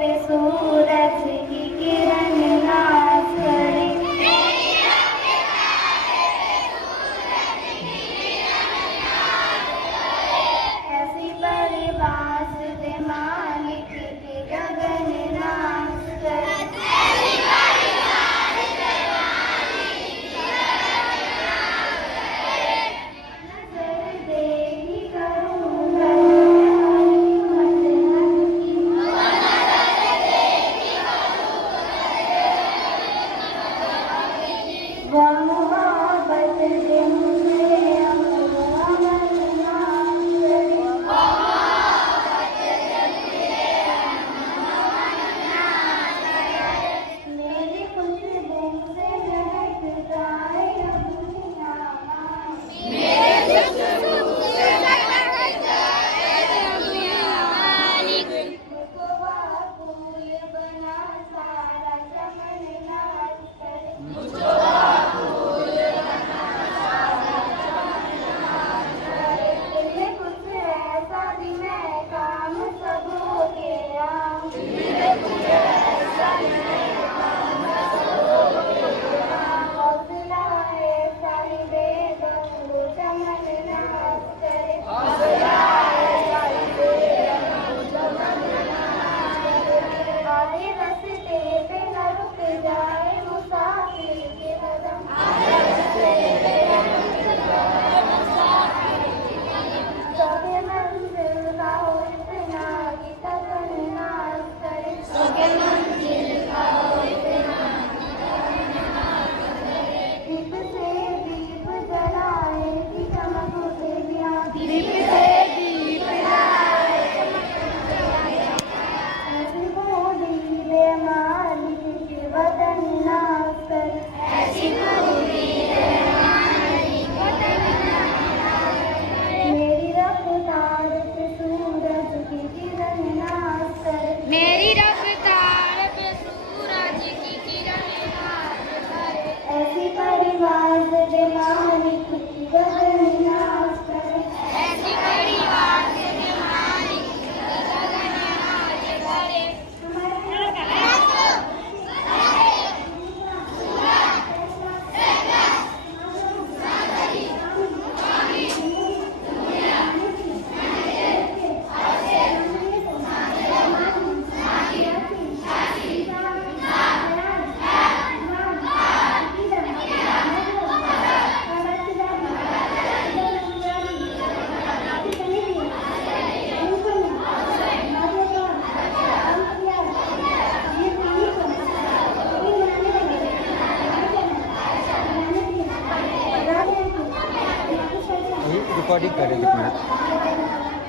पे सूरज की किरण नाच करे। ऐसी परिभाष दे मालिक की गगन नाच करे। नजर देगी करूँगा मोहब्बत दे मुझे अमल नाच करे। मेरी खुशबू से महकता है दुनिया। मुझको फूल बना सारा चमन नाच करे। तुम्हें कुछ ऐसा भी मैं काम सब हो गया। हौसला ऐसा ही दे दो चमन नाच करे। आए रास्ते पे न रुक जाए मुसाफिर के कदम। सबके मंजिल का हो इतना कि तकन नाच करे। दीप से दीप जलाए कि चमक उठे दिया। ऐसी मोदी दे मालिक की वतन नाच करे। मेरी रफ्तार पे सूरज की किरण नाच करे। मेरी रफ्तार पे सूरज की किरण नाच करे। ऐसी परिवार दे मालिक की गगन नाच करे। ऐसी परिवार से मालिक की गगन नाच करे। रिकॉर्डिंग कर रहे थे।